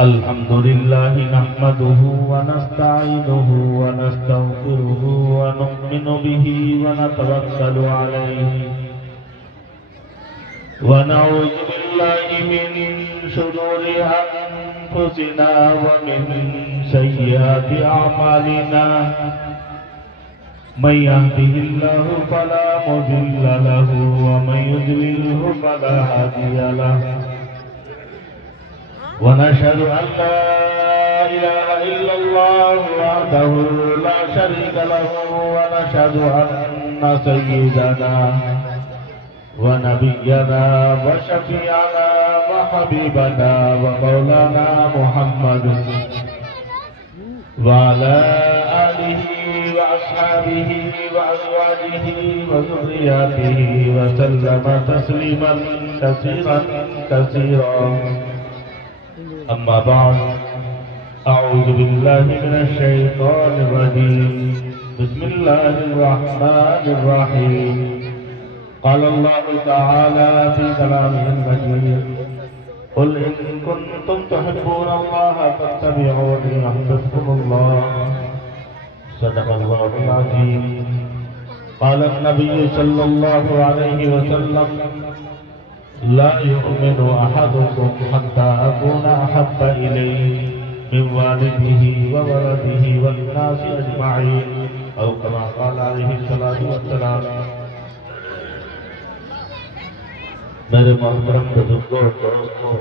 الحمد لله نحمده ونستعينه ونستغفره ونؤمن به ونتوكل عليه ونعوذ بالله من شرور أنفسنا ومن سيئات أعمالنا من يهده الله فلا مضل له ومن يضلله فلا هادي له ونشهد أن لا إله إلا الله وحده لا شريك له ونشهد أن سيدنا ونبينا وشفيعنا وحبيبنا ومولانا محمد وعلى آله وأصحابه وأزواجه وذرياته وسلم تسليما كثيرا كثيرا. أما بعد، أعوذ بالله من الشيطان الرجيم. بسم الله الرحمن الرحيم. قال الله تعالى في كلامه المجيد: قل إن كنتم تحبون الله فاتبعوني يحببكم الله. صدق الله العظيم. قال النبي صلى الله عليه وسلم: لا يؤمن أحدكم حتى أكون أحب إليه من والده وولده والناس أجمعين، أو كما قال عليه الصلاة والسلام. میرے محترم بزرگوں اور دوستوں،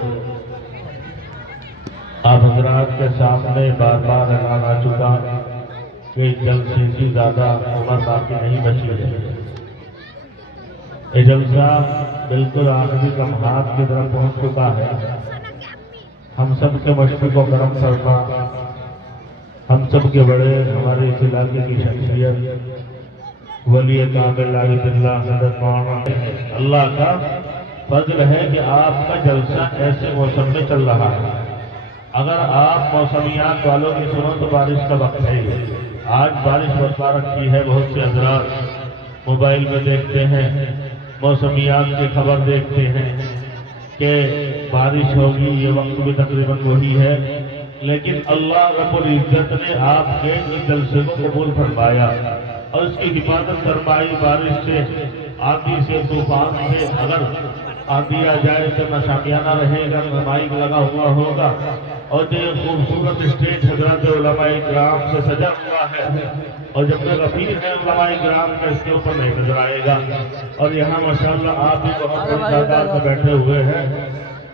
آپ حضرات کے سامنے بار بار اعلان آ چکا کہ جلسے سے زیادہ عمر باقی نہیں بچی ہے. یہ جلسہ بالکل آخری لمحات کی طرف پہنچ چکا ہے. ہم سب کے مشفق و کرم فرما، ہم سب کے بڑے، ہمارے اس علاقے کی شخصیت ولی کامل عارف اللہ حضرت مولانا، اللہ کا فضل ہے کہ آپ کا جلسہ ایسے موسم میں چل رہا ہے. اگر آپ موسمیات والوں کی سنو تو بارش کا وقت ہے. آج بارش برپا رکھی ہے. بہت سے حضرات موبائل میں دیکھتے ہیں، موسمیات کی خبر دیکھتے ہیں کہ بارش ہوگی. یہ وقت بھی تقریباً وہی ہے، لیکن اللہ رب العزت نے آپ کے اس جلسے کو قبول فرمایا اور اس کی حفاظت فرمائی. بارش سے، آندھی سے، طوفان سے اگر آندھی آ جائے تو نہ شامیانہ رہے گا، نہ مائک لگا ہوا ہوگا. اور جو یہ خوبصورت اسٹیج حضرات علماء کرام سے سجا ہوا ہے اور جب تک غفیر ہے علماء کرام کا، اس کے اوپر نہیں نظر آئے گا. اور یہاں ماشاءاللہ آپ بھی بہت بڑی تعداد میں بیٹھے ہوئے ہیں،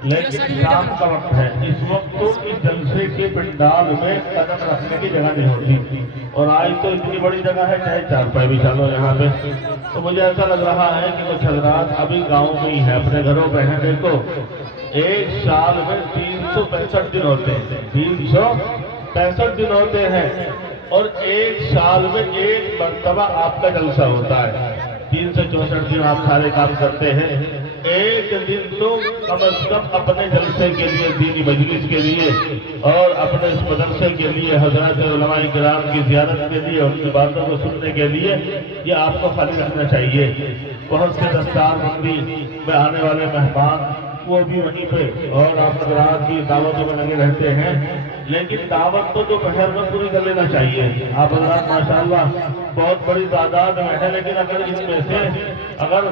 لیکن شام کا وقت ہے. اس وقت تو اس جلسے کے پنڈال میں قدم رکھنے کی جگہ نہیں ہوتی، اور آج تو اتنی بڑی جگہ ہے چاہے چارپائی بھی چلو یہاں پہ. تو مجھے ایسا لگ رہا ہے کہ کچھ حضرات ابھی گاؤں میں ہی ہیں، اپنے گھروں پہ ہیں. دیکھو، ایک سال میں 365 دن ہوتے ہیں، 365 دن ہوتے ہیں، اور ایک سال میں ایک مرتبہ آپ کا جلسہ ہوتا ہے. 364 دن آپ سارے کام کرتے ہیں. ایک دن تو کم از کم اپنے جلسے کے لیے، دینی مجلس کے لیے اور اپنے اس مدرسے کے لیے، حضرات علماء کرام کی زیارت کے لیے، ان کی باتوں کو سننے کے لیے یہ آپ کو خالی رکھنا چاہیے. بہت سے دستار بندی میں آنے والے مہمان وہ بھی وہیں پہ اور آپ حضرات کی دعوتوں میں لگے رہتے ہیں، لیکن دعوت تو دوپہر میں پوری کر لینا چاہیے. آپ حضرات ماشاءاللہ بہت بڑی تعداد میں ہے، لیکن اگر اس میں سے اگر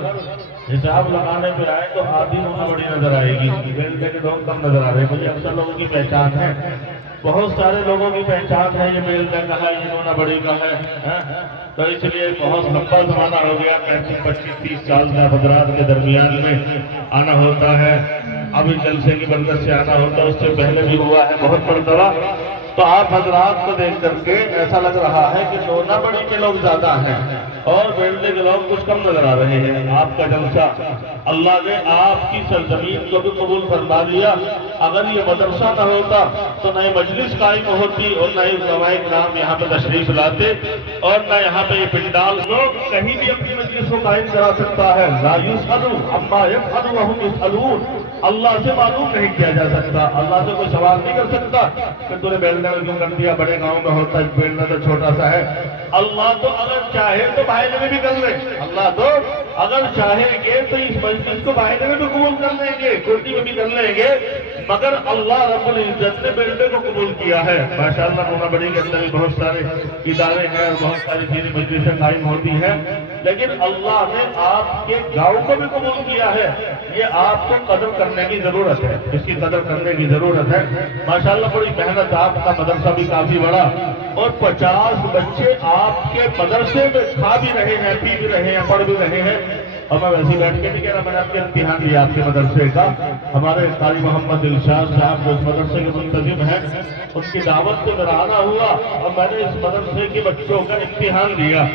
حساب لگانے پہ آئے تو آدھی ہونا بڑی نظر آئے گی. بیلٹے کے لوگ کم نظر آ رہے ہیں. مجھے اکثر لوگوں کی پہچان ہے، بہت سارے لوگوں کی پہچان ہے. یہ بیلٹے کا ہے، یہ ہونا بڑی کا ہے. تو اس لیے بہت لمبا زمانہ ہو گیا. 35 25 30 سال میں حضرات کے درمیان میں آنا ہوتا ہے. ابھی جلسے کی برکت سے آنا ہوتا ہے، اس سے پہلے بھی ہوا ہے بہت مرتبہ. تو آپ حضرات کو دیکھ کر کے ایسا لگ رہا ہے کہ نونا بڑی کے لوگ زیادہ ہیں اور بیلٹے کے لوگ کچھ کم نظر آ رہے ہیں. آپ کا جلسہ اللہ نے آپ کی سرزمین کو بھی قبول فرما دیا. اگر یہ مدرسہ نہ ہوتا تو نہ یہ مجلس قائم ہوتی اور نہ ہی علماء کرام یہاں پہ تشریف لاتے اور نہ یہاں پہ یہ پنڈال. لوگ کہیں بھی اپنی مجلس کو قائم کرا سکتا ہے. لا یسألوا عما یفعلوا وهم یسألون. اللہ سے معلوم نہیں کیا جا سکتا، اللہ سے کوئی سوال نہیں کر سکتا کہ تو نے بیلنا کیوں کر دیا. بڑے گاؤں میں ہوتا ہے بیلنا تو چھوٹا سا ہے. اللہ تو اگر چاہے تو بھائی میں بھی کر لے. اللہ تو اگر چاہیں گے تو اس مجلس کو بھائی میں بھی قبول کر لیں گے، کوٹی میں بھی کر لیں گے. مگر اللہ رب العزت نے بیٹے کو قبول کیا ہے. ماشاءاللہ نونا بڑی کے اندر بھی بہت سارے ادارے ہیں اور بہت ساری چیزیں مجلسیں قائم ہوتی ہیں، لیکن اللہ نے آپ کے گاؤں کو بھی قبول کیا ہے. یہ آپ کو قدر کرنے کی ضرورت ہے، اس کی قدر کرنے کی ضرورت ہے. ماشاءاللہ بڑی محنت، آپ کا مدرسہ بھی کافی بڑا اور 50 بچے آپ کے مدرسے میں کھا بھی رہے ہیں، پی بھی رہے ہیں، پڑھ بھی رہے ہیں. اور میں ویسے بیٹھ کے نہیں کہہ رہا، میں نے آپ کے امتحان لیا آپ کے مدرسے کا. ہمارے قاری محمد ارشاد صاحب جو اس مدرسے کے منتظم ہیں، ان کی دعوت سے میرا آنا ہوا اور میں نے اس مدرسے کے بچوں کا امتحان لیا.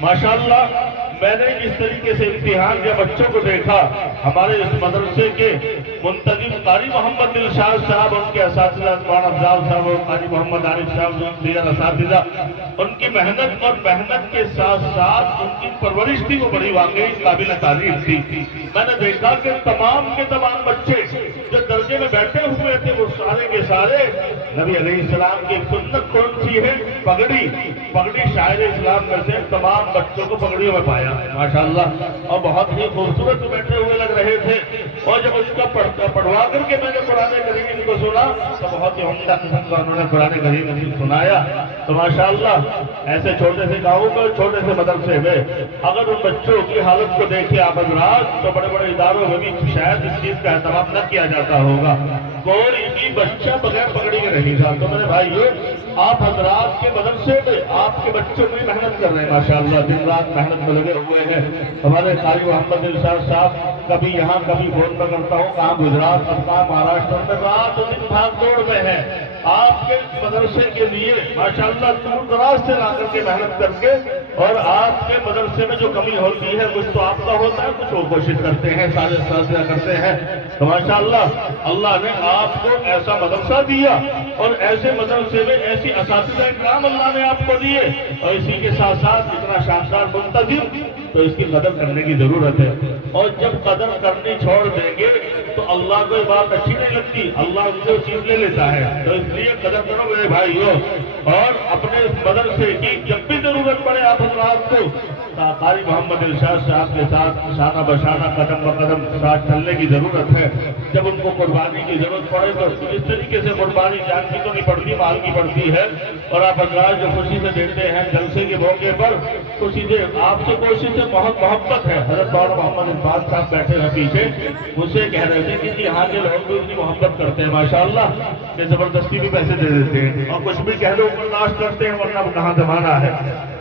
ماشاءاللہ میں نے اس طریقے سے امتحان کے بچوں کو دیکھا. ہمارے اس مدرسے کے منتظم قاری محمد ارشاد صاحب، ان کے اساتذہ مولانا افضال صاحب اور قاری محمد عارف صاحب، دیگر اساتذہ، ان کی محنت اور محنت کے ساتھ ساتھ ان کی پرورش تھی وہ بڑی واقعی قابل تعریف تھی. میں نے دیکھا کہ تمام کے تمام بچے جو درجے میں بیٹھے ہوئے تھے وہ سارے کے سارے نبی علیہ السلام کی سنت کون سی ہے؟ پگڑی. پگڑی شاعر اسلام میں سے تمام بچوں کو پگڑیوں میں پایا ماشاءاللہ، اور بہت ہی خوبصورت بیٹھے ہوئے لگ رہے تھے. اور جب اس کا پڑھوا کر کے میں نے قرآن کریم کو سنا تو بہت ہی عمدہ قسم کا انہوں نے قرآن کریم سنایا. تو ماشاءاللہ ایسے چھوٹے سے گاؤں میں، چھوٹے سے مدرسے میں اگر ان بچوں کی حالت کو دیکھے آپ حضرات تو بڑے بڑے اداروں میں بھی شاید اس چیز کا اہتمام نہ کیا جاتا ہوگا. کوئی بھی بچہ بغیر پگڑی کے نہیں تھا. تو میرے بھائیو، آپ حضرات کے مدرسے میں آپ کے بچوں بھی محنت کر رہے ہیں ماشاءاللہ، دن رات محنت میں لگے ہوئے ہیں. ہمارے قاری محمد ارشاد صاحب کبھی یہاں کبھی فون پہ کرتا ہوں، کہاں گجرات، اب کہاں مہاراشٹر میں، رات دن بھاگ دوڑ میں ہے آپ کے مدرسے کے لیے ماشاءاللہ، دور دراز سے لا کر کے محنت کر کے. اور آپ کے مدرسے میں جو کمی ہوتی ہے کچھ تو آپ کا ہوتا ہے، کچھ وہ کوشش کرتے ہیں، سارے اساتذہ کرتے ہیں. تو ماشاءاللہ اللہ نے آپ کو ایسا مدرسہ دیا اور ایسے مدرسے میں ایسی اساتذہ اکرام اللہ نے آپ کو دیے، اور اسی کے ساتھ ساتھ اتنا شاندار منتظم. تو اس کی قدر کرنے کی ضرورت ہے. اور جب قدر کرنی چھوڑ دیں گے تو اللہ کو یہ بات اچھی نہیں لگتی، اللہ ان سے چیز لے لیتا ہے. تو اس لیے قدر کرو میرے بھائیو، اور اپنے مدرسے کی جب بھی ضرورت پڑے آپ حضرات کو قاری محمد ارشاد صاحب کے ساتھ شانہ بشانہ قدم بقدم ساتھ چلنے کی ضرورت ہے. جب ان کو قربانی کی ضرورت پڑے تو اس طریقے سے قربانی جان کی تو نہیں پڑتی، مال کی پڑتی ہے. اور آپ حضرات جو خوشی سے دیتے ہیں جلسے کے موقع پر، خوشی سے آپ سے کوشش سے بہت محبت ہے. حضرت مولانا محمد ارفان صاحب بیٹھے ہیں پیچھے، مجھ سے کہہ رہے تھے کہ یہاں کے لوگ بھی اتنی محبت کرتے ہیں ماشاءاللہ کہ زبردستی بھی پیسے دے دیتے ہیں اور کچھ بھی کہہ لو برداشت کرتے ہیں، ورنہ کہاں زمانہ ہے.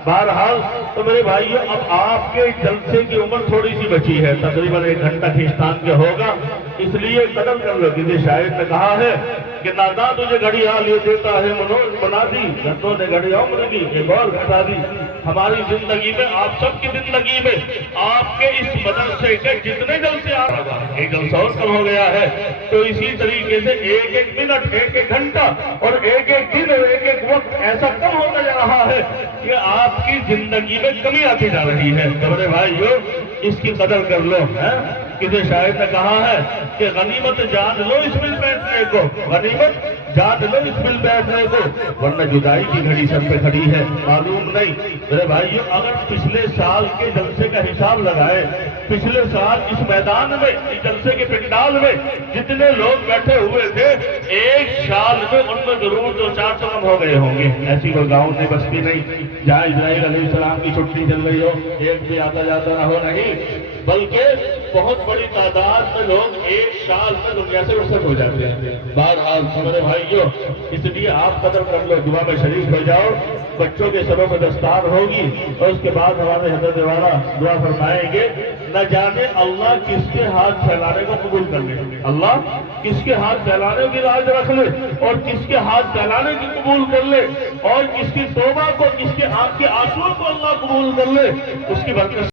بہرحال تو میرے بھائیو، اب آپ کے جلسے کی عمر تھوڑی سی بچی ہے، تقریباً 1 گھنٹہ کھینچتان کے ہوگا. اس لیے قدر کر لو. کسی شاعر نے کہا ہے کہ نادا تجھے گھڑی حال یہ دیتا ہے منوج بنا دی، گھنٹوں نے گھڑی عمر کی ایک اور گھٹا دی. ہماری زندگی میں، آپ سب کی زندگی میں، آپ کے اس مدرسے کے جتنے جلسے آ رہا ہے، ایک جلسہ اور کم ہو گیا ہے. تو اسی طریقے سے ایک ایک منٹ، ایک ایک گھنٹہ اور ایک ایک دن اور ایک ایک وقت ایسا کم ہوتا جا رہا ہے کہ آپ کی زندگی میں کمی آتی جا رہی ہے. میرے بھائیو، اس کی قدر کر لو. کسی شاعر نے کہا ہے کہ غنیمت جان لو اس مل بیٹھنے کو، غنیمت جان لو اس مل بیٹھنے کو، ورنہ جدائی کی گھڑی سر پہ کھڑی ہے معلوم نہیں. میرے بھائیو، اگر پچھلے سال کے جلسے کا حساب لگائے، پچھلے سال اس میدان میں، اس جلسے کے پنڈال میں جتنے لوگ بیٹھے ہوئے تھے، ایک سال میں ان میں ضرور 2-4 کم ہو گئے ہوں گے. ایسی کوئی گاؤں نہیں بستی نہیں جہاں اسرائیل علیہ السلام کی چھٹی چل رہی ہو، ایک بھی آتا جاتا نہ ہو، نہیں، بلکہ بہت بڑی تعداد میں لوگ ایک سال میں دنیا سے رخصت ہو جاتے ہیں. بہرحال میرے بھائیو، اس لیے آپ قدر کر لو، دعا میں شریک ہو جاؤ. بچوں کے سروں میں دستار ہوگی اور اس کے بعد ہمارے حضرت والا دعا فرمائیں گے. نہ جانے اللہ کس کے ہاتھ پھیلانے کو قبول کر لے، اللہ کس کے ہاتھ پھیلانے کی لاج رکھ لے اور کس کے ہاتھ پھیلانے کی قبول کر لے، اور کس کی توبہ کو، کس کے آنکھ کے آنسوؤں کو اللہ قبول کر لے. اس کی برکت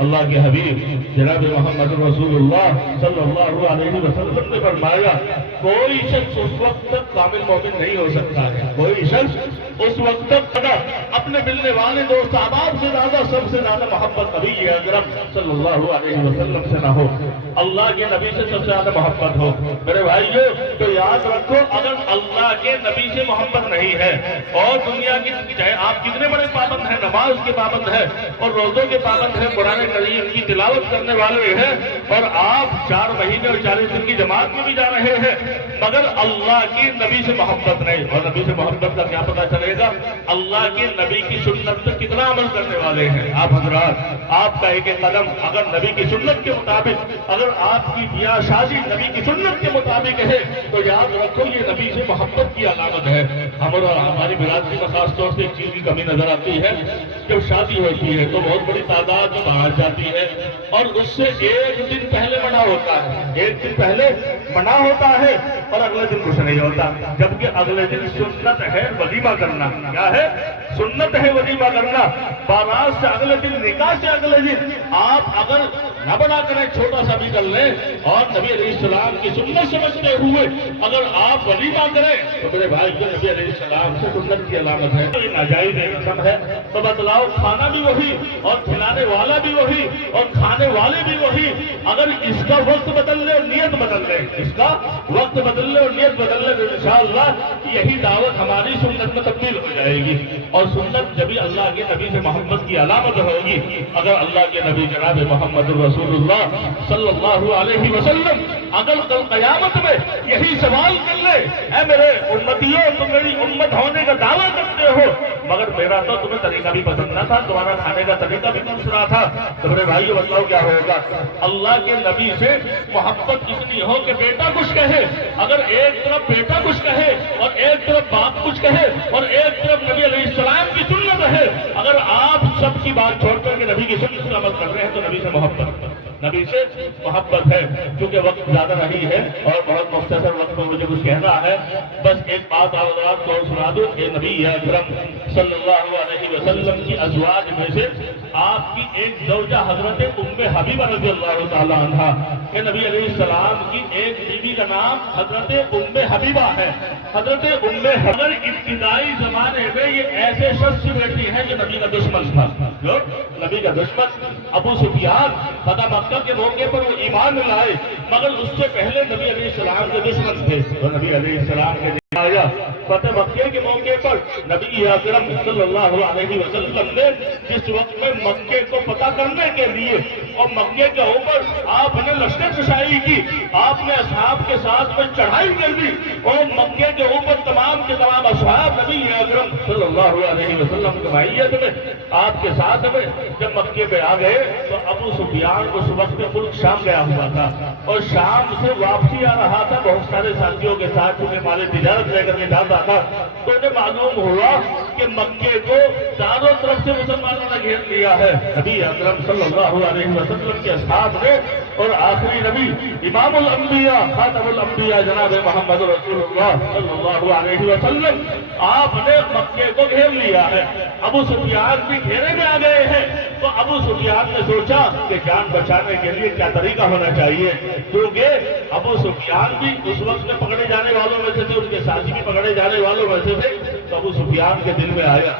اللہ کے حبیب جناب محمد رسول اللہ صلی اللہ علیہ وسلم نے فرمایا، کوئی شخص اس وقت تک کامل مومن نہیں ہو سکتا ہے، کوئی شخص اس وقت تک اپنے ملنے والے دوست احباب سے زیادہ، سب سے زیادہ محبت نبی اکرم صلی اللہ علیہ وسلم سے نہ ہو، اللہ کے نبی سے سب سے زیادہ محبت ہو. میرے بھائیو، تو یاد رکھو، اگر اللہ کے نبی سے محبت نہیں ہے اور دنیا کی، چاہے آپ کتنے بڑے پابند ہیں، نماز کے پابند ہیں اور روزوں کے پابند ہیں، قرآن کریم کی تلاوت کرنے والے ہیں اور آپ 4 مہینے اور 40 دن کی جماعت میں بھی جا رہے ہیں، مگر اللہ کی نبی سے محبت نہیں. اور نبی سے محبت کا کیا پتہ چلے گا؟ اللہ کے نبی کی سنت پر کتنا عمل کرنے والے ہیں آپ حضرات. آپ کا ایک ایک قدم اگر نبی کی سنت کے مطابق، اگر آپ کی بیاہ شادی نبی کی سنت کے مطابق ہے تو یاد رکھو یہ نبی سے محبت کی علامت ہے. ہماری برادری میں خاص طور سے ایک چیز کی کمی نظر آتی ہے، جب شادی ہوتی ہے تو بہت بڑی تعداد میں باہر جاتی ہے اور اس سے ایک دن پہلے منع ہوتا ہے، ایک دن پہلے منع ہوتا ہے اور اگلے دن کچھ نہیں ہوتا، جبکہ اگلے دن سنت ہے ولیمہ کرنا. کیا ہے؟ سنت ہے ولیمہ کرنا. بارات سے اگلے دن، نکاح سے اگلے دن آپ اگر نہ بنا کریں چھوٹا سا بھی کر لیں اور نبی علیہ السلام کی سنت سمجھتے ہوئے اگر آپ ولیمہ کریں تو میرے بھائی جو نبی علیہ السلام سے سنت کی علامت ہے. یہ ناجائز رسم ہے تو بتلاؤ، کھانا بھی وہی اور کھلانے والا بھی وہی اور کھانے والے بھی وہی. اگر اس کا وقت بدل لے اور نیت بدل لے، اس کا وقت بدل لے اور نیت بدل لے تو انشاءاللہ یہی دعوت ہماری سنت میں تبدیل ہو جائے گی. اور سنت جبھی اللہ کے نبی سے محبت کی علامت ہوگی اگر اللہ کے نبی جناب محمد رسول اللہ صلی اللہ علیہ وسلم اگر کل قیامت میں یہی سوال کر لے، اے میرے امتیوں تم میری امت ہونے کا دعویٰ کرتے ہو مگر میرا تو تمہیں طریقہ بھی پسند نہ تھا، تمہارا کھانے کا طریقہ بھی دوسرا تھا، تو میرے بھائیو بتاؤ کیا ہوگا؟ اللہ کے نبی سے محبت اتنی ہو کہ بیٹا کچھ کہے، اگر ایک طرف بیٹا کچھ کہے اور ایک طرف باپ کچھ کہے اور ایک طرف نبی علیہ السلام کی سنت ہے، اگر آپ سب کی بات چھوڑ کر کے نبی کی سنت پر عمل کر رہے ہیں تو نبی سے محبت ہے. کیونکہ وقت زیادہ نہیں ہے اور بہت مختصر وقت میں مجھے کچھ کہنا ہے، بس ایک بات آپ کو سنا دوں کہ نبی اکرم صلی اللہ علیہ وسلم کی ازواج میں سے آپ کی ایک زوجہ حضرت ام حبیبہ رضی اللہ تعالی عنہا کہ نبی علیہ السلام کی ایک بیوی کا نام حضرت ام حبیبہ ہے. حضرت اگر ابتدائی زمانے میں یہ ایسے شخص کی بیٹی ہے جو نبی کا دشمن تھا، جو نبی کا دشمن ابو سفیان فتح مکہ کے موقع پر وہ ایمان لائے مگر اس سے پہلے نبی علیہ السلام کے دشمن تھے. تو نبی علیہ السلام کے آیا فتح مکہ کے موقع پر نبی اکرم صلی اللہ علیہ وسلم نے جس وقت میں مکے کو فتح کرنے کے لیے اور مکے کے اوپر آپ نے لشکر کشائی کی، آپ نے اصحاب کے ساتھ میں چڑھائی کر دی اور مکے کے اوپر تمام کے تمام اصحاب نبی اکرم صلی اللہ علیہ وسلم کی معیت میں آپ کے ساتھ میں جب مکے پہ آ گئے تو ابو سفیان اس وقت میں ملک شام گیا ہوا تھا اور شام سے واپسی آ رہا تھا بہت سارے ساتھیوں کے ساتھ چونکہ مال تجارت لے کر کے جاتا تھا. تو انہیں معلوم ہوا کہ مکے کو چاروں طرف سے مسلمانوں نے گھیر لیا ہے. نبی اکرم صلی اللہ علیہ وسلم کے اصحاب نے اور آخری نبی امام الانبیاء خاتم الانبیاء جناب محمد رسول اللہ صلی اللہ علیہ وسلم آپ نے مکے کو گھیر لیا ہے. ابو سفیان بھی گھیرے میں آ گئے ہیں تو ابو سفیان نے سوچا کہ جان بچانے کے لیے کیا طریقہ ہونا چاہیے، کیونکہ ابو سفیان بھی اس وقت میں پکڑے جانے والوں میں سے تھے، ان کے ساتھی بھی پکڑے جانے والوں میں سے تھے. تو ابو سفیان کے دل میں آیا،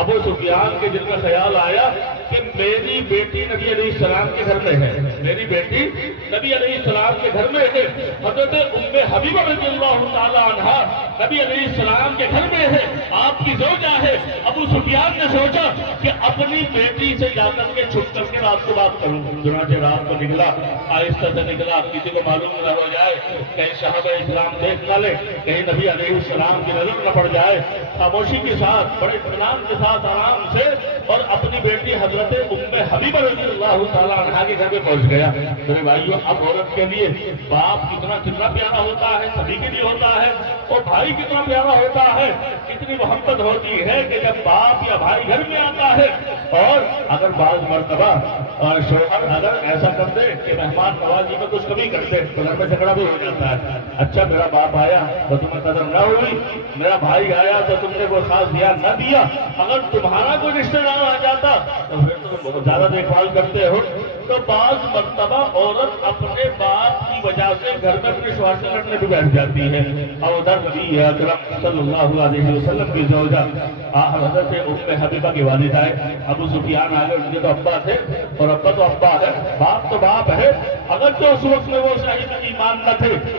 ابو سفیان کے دل میں خیال آیا کہ میری بیٹی نبی علیہ السلام کے گھر میں ہے، میری بیٹی نبی علیہ السلام کے گھر میں ہے. حضرت ام حبیبہ رضی اللہ تعالی عنہا نبی علیہ السلام کے گھر میں ہے، آپ کی زوجہ ہے. ابو سفیان نے سوچا کہ اپنی بیٹی سے جا کر کے چھپ کر کے رات کو بات کروں. چنانچہ رات کو نکلا، آہستہ سے نکلا، کسی کو معلوم نہ ہو جائے، کہیں صحابہ اسلام دیکھ نہ لے، کہیں نبی علیہ السلام کی نظر نہ پڑ جائے. خاموشی کے ساتھ، بڑے اطمینان کے ساتھ، آرام سے اور اپنی بیٹی حضرت ام حبیبہ رضی اللہ تعالیٰ عنہا کے گھر میں پہنچ گیا. میرے بھائیوں، اب عورت کے لیے باپ کتنا پیارا ہوتا ہے، سبھی کے لیے ہوتا ہے، اور بھائی کتنا پیارا ہوتا ہے. اتنی محبت ہوتی ہے کہ جب باپ یا بھائی گھر میں آتا ہے اور اگر بعض مرتبہ اور شوہر اگر ایسا کر دے کہ مہمان نوازی میں کچھ کمی کرتے تو گھر میں جھگڑا بھی ہو جاتا ہے. اچھا میرا باپ آیا تو تمہیں قدر نہ ہوئی، میرا بھائی آیا تو تم نے کوئی خاص دھیان نہ دیا، اگر تمہارا کوئی رشتہ دار آ جاتا تو پھر تم بہت زیادہ دیکھ بھال کرتے ہو. تو بعض مرتبہ عورت اپنے باپ کی وجہ سے گھر میں اپنے شوہر سے لڑنے بھی بیٹھ جاتی ہے. اور ادھر نبی اکرم صلی اللہ علیہ وسلم کی زوجہ حضرت ام حبیبہ کی والدہ ہے. ابو سفیان آگے ان کے تو ابا تھے اور ابا تو ابا ہے، باپ تو باپ ہے. اگر تو اس وقت میں وہ صحیح ایمان نہ تھے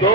2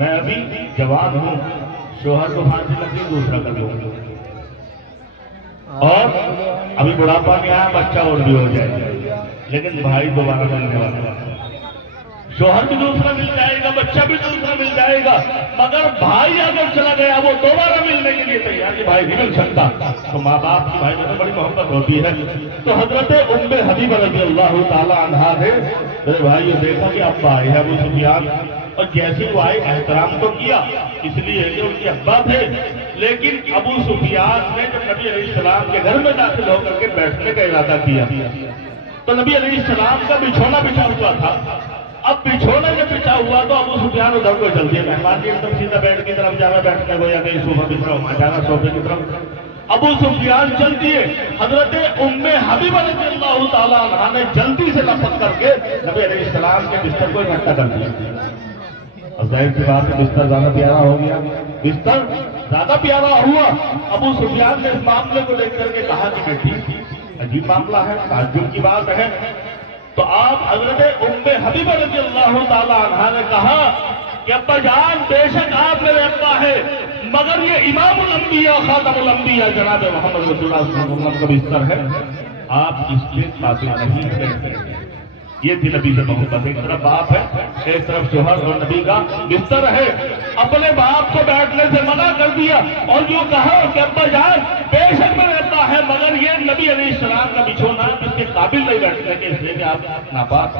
میں ابھی جوان ہوں، شوہر کو پھانسی لگی دوسرا کر لوں، اور ابھی بڑھاپا نہیں آیا، بچہ اور بھی ہو جائے، لیکن بھائی دوبارہ ملنے والا، شوہر بھی دوسرا مل جائے گا، بچہ بھی دوسرا مل جائے گا، مگر بھائی اگر چلا گیا وہ دوبارہ ملنے کے لیے تیار کہ بھائی نہیں مل سکتا۔ تو ماں باپ کی بھائی میں بڑی محبت ہوتی ہے۔ تو حضرت ام حبیبہ رضی اللہ تعالی عنہا نے میرے بھائی یہ دیکھا کہ ابا آئے ہیں ابو سفیان، اور جیسے وہ آئے احترام تو کیا، اس لیے کہ ان کے ابا تھے، لیکن ابو سفیان نے جب نبی علیہ السلام کے گھر میں داخل ہو کر کے بیٹھنے کا ارادہ کیا تو نبی علیہ السلام کا بچھونا بچھا ہوا تھا۔ اب بچھونا جب بچھا ہوا تو ابو سفیان ادھر کو چل دیا، مہمان جی ایک دم سیدھا بیٹھ کی طرف جانا، بیٹھنے کو یا کہیں صوفہ بچھا ہوا جانا صوفے کی طرف۔ ابو سفیان چل دیے، حضرت ام حبیبہ رضی اللہ تعالی عنہا نے جلدی سے لپک کر کے نبی علیہ السلام کے بستر کو اکٹھا کر دیا۔ اور ظاہر سی بات ہے بستر زیادہ پیارا ہو گیا، بستر زیادہ پیارا ہوا۔ ابو سفیان نے اس معاملے کو دیکھ کر کے کہا کہ بیٹی عجیب معاملہ ہے، تعجب کی بات ہے۔ تو آپ حضرت ام حبیبہ رضی اللہ تعالی عنہا نے کہا کہ ابا جان بے شک آپ میرے ابا ہے، مگر یہ امام الانبیاء خاتم الانبیاء جناب محمد رسول اللہ صلی اللہ علیہ وسلم کا بستر ہے، آپ اس کے قابل نہیں ہیں۔ یہ تھی نبی سے محبت، ایک طرف باپ ہے، ایک طرف شوہر اور نبی کا بستر ہے۔ اپنے باپ کو بیٹھنے سے منع کر دیا اور یوں کہا کہ ابا جان بے شک میرے ابا ہے، مگر یہ نبی علیہ السلام کا بچھونا اس کے قابل نہیں بیٹھنے کے، اس لیے کہ آپ ناپاک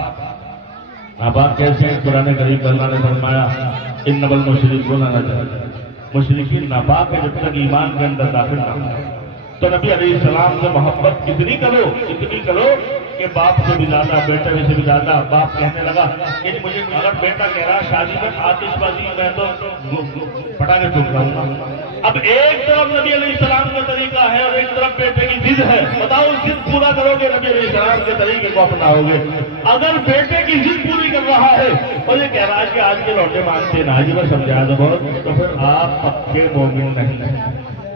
کیسے ہیں؟ قرآن کریم اللہ نے فرمایا انما المشرکون نجس، مشرکین ناپاک ہے جب تک ایمان کے اندر داخل نہ ہو۔ تو نبی علیہ السلام سے محبت اتنی کرو کہ باپ سے بھی زیادہ، بیٹے سے بھی زیادہ۔ باپ کہنے لگا کہ مجھے اگر بیٹا کہہ رہا شادی میں آتش بازی میں تو پٹاخے ٹوٹ رہا ہوں، اب ایک طرف نبی علیہ السلام کا طریقہ ہے اور ایک طرف بیٹے کی ضد ہے، بتاؤ ضد پورا کرو گے نبی علیہ السلام کے طریقے کو اپناؤ گے؟ اگر بیٹے کی ضد پوری کر رہا ہے اور یہ کہہ رہا ہے کہ آج کے لوٹے مانتے نہ، جی میں سمجھا دو بہت، تو پھر آپ پکے مومن نہیں۔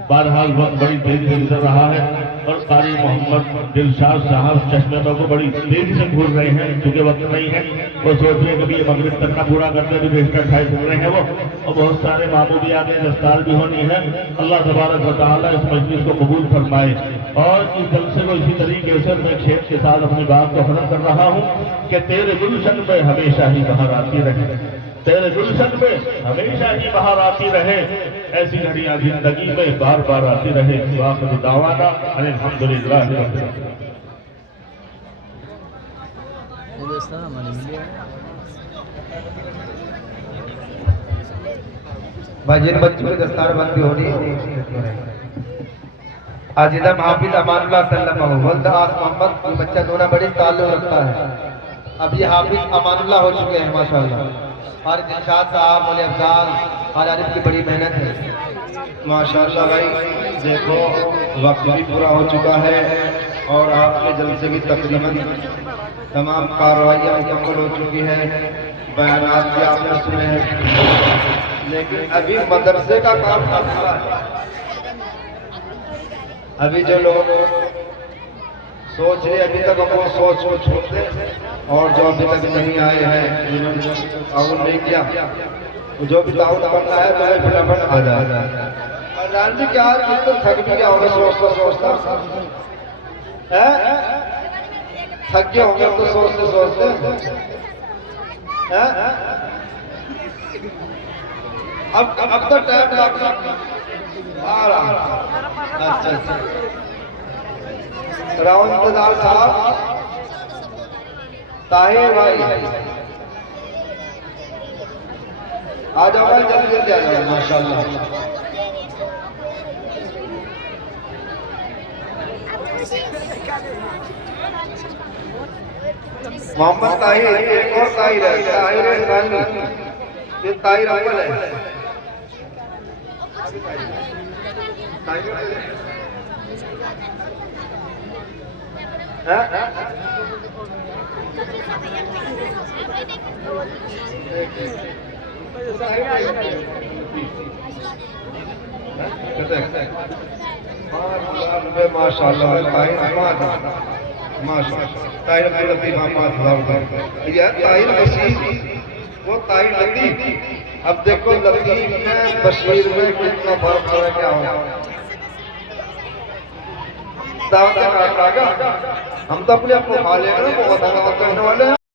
بہرحال وقت بڑی تیزی سے گزر رہا ہے اور قاری محمد دلشاد صاحب چشمے کو بڑی تیزی سے گھور رہے ہیں، کیونکہ وقت نہیں ہے۔ وہ سوچ رہے ہیں کبھی یہ مغرب تک نہ پورا کرتے بھی بیشتر 28 ہو رہے ہیں وہ، اور بہت سارے ماموں بھی آگے، دستار بھی ہونی ہے۔ اللہ تبارک و تعالیٰ اس مجلس کو قبول فرمائے، اور اس جلسے کو اسی طریقے سے میں کھیت کے ساتھ اپنی بات کو ختم کر رہا ہوں کہ تیرے گلشن میں ہمیشہ ہی بہار آتی رہے، تیرے گلشن میں ہمیشہ ہی بہار آتی رہے، ایسی گھڑیاں زندگی میں بار بار آتی رہے۔ وآخر دعوانا ان الحمدللہ رب العالمین۔ بھائی جن بچوں کی دستار بندی ہو رہی ہے، عزیزہ حافظ امان اللہ صلی اللہ علیہ وسلم ولد آس محمد، یہ بچہ دونوں بڑی تعلق رکھتا ہے۔ اب یہ حافظ امان اللہ ہو چکے ہیں ماشاءاللہ۔ ہمارے دلشاد صاحب مولی افضال ہر عارف کی بڑی محنت ہے ماشاءاللہ۔ بھائی دیکھو وقت بھی پورا ہو چکا ہے اور آپ کے جلسے بھی تقریباً تمام کارروائیاں مکمل ہو چکی ہیں، بیانات بھی آپ نے سنے ہیں، لیکن ابھی مدرسے کا کام کرنا ہے۔ ابھی جو لوگ سوچ رہے ابھی تک اپنے سوچ کو چھوڑ دیں، اور جو ابھی تک نہیں آئے ہیں جنہوں نے تعاون نہیں کیا، جو بھی تعاون کرنا ہے تو فٹافٹ آ جائے۔ اور ران جی کیا تو تھک بھی گیا ہوگا سوچتا تھک گیا ہوں گے تو سوچتے اب تو ٹائم لگتا اچھا راؤن انتظار صاحب طاہر بھائی آ جاؤ بھائی، جلدی جلدی آ جاؤ ماشاءاللہ۔ محمد طاہر، ایک اور طاہر ہے، طاہر ثانی، یہ طاہر اول ہے۔ ماشاءاللہ طاہر طاہر مسیح وہ تائی لطیف. اب دیکھو لطیف میں بشیر میں کتنا فرق ہے کیا ہو. دعوت کا کاٹ گا ہم تو اپنے آپ کو کھا لیں گے نا. وہ بتانا کہنے والے ہیں